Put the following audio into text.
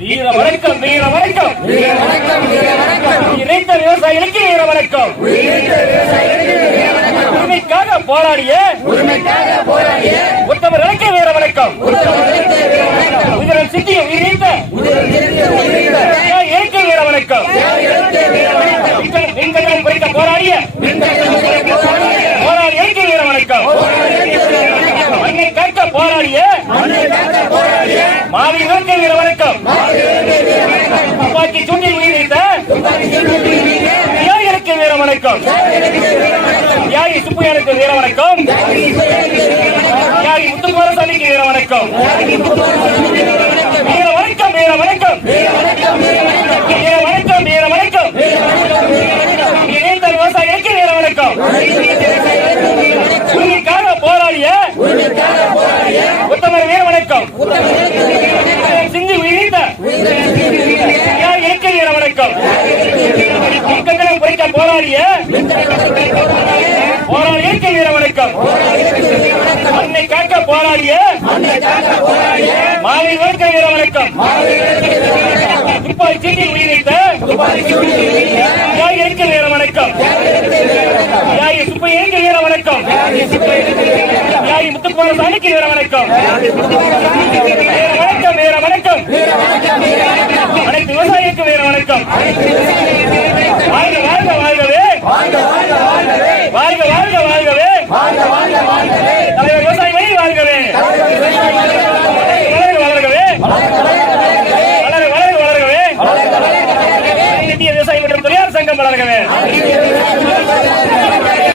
வீர வணக்கம், வீர வணக்கம், வீர வணக்கம், வீர வணக்கம். இணைத்த விவசாயிகளுக்கு வீர வணக்கம். உரிமைக்காக போராடிய உத்தமர்களுக்கு வீர வணக்கம். உயிரிழந்த சிட்டியை உயிரிழந்த தியாகிகளுக்கு வீர வணக்கம். மின்கட்டணம் குறைக்க போராடிய போராளிகளுக்கு வீர வணக்கம். மண்ணை காக்க போராடிய மாவீரர்களுக்கு வீர வணக்கம். துப்பாக்கி சூட்டில் உயிரிழந்த தியாகிகளுக்கு வீர வணக்கம். தியாகி சுப்பையனுக்கு வீர வணக்கம். தியாகி முத்துக்குமாரசாமிக்கு வீர வணக்கம். வீர வணக்கம், வீர வணக்கம், வீர வணக்கம், வீர வணக்கம். இணைந்த விவசாயிகளுக்கு வீர வணக்கம். உரிமைக்காக போராடிய உத்தமர் வீர வணக்கம். சிந்தி உயிரிழந்த தியாகிகளுக்கு வீர வணக்கம். மின்கட்டணம் குறைக்க போராடிய போராளிகளுக்கு வீர வணக்கம். மண்ணை காக்க போராடிய மாவீரர்களுக்கு வீர வணக்கம். துப்பாக்கி சீட்டில் உயிரிழந்த தியாகிகளுக்கு வீர வணக்கம். தியாகி சுப்பையனுக்கு வீர வணக்கம். தியாகி முத்துக்குமாரசாமிக்கு வீர வணக்கம். வீர வணக்கம், வீர வணக்கம். அனைத்து விவசாயிகளுக்கு வீர வணக்கம். வாழ்க வாழ்க வாழ்கவே, வாழ்க வாழ்க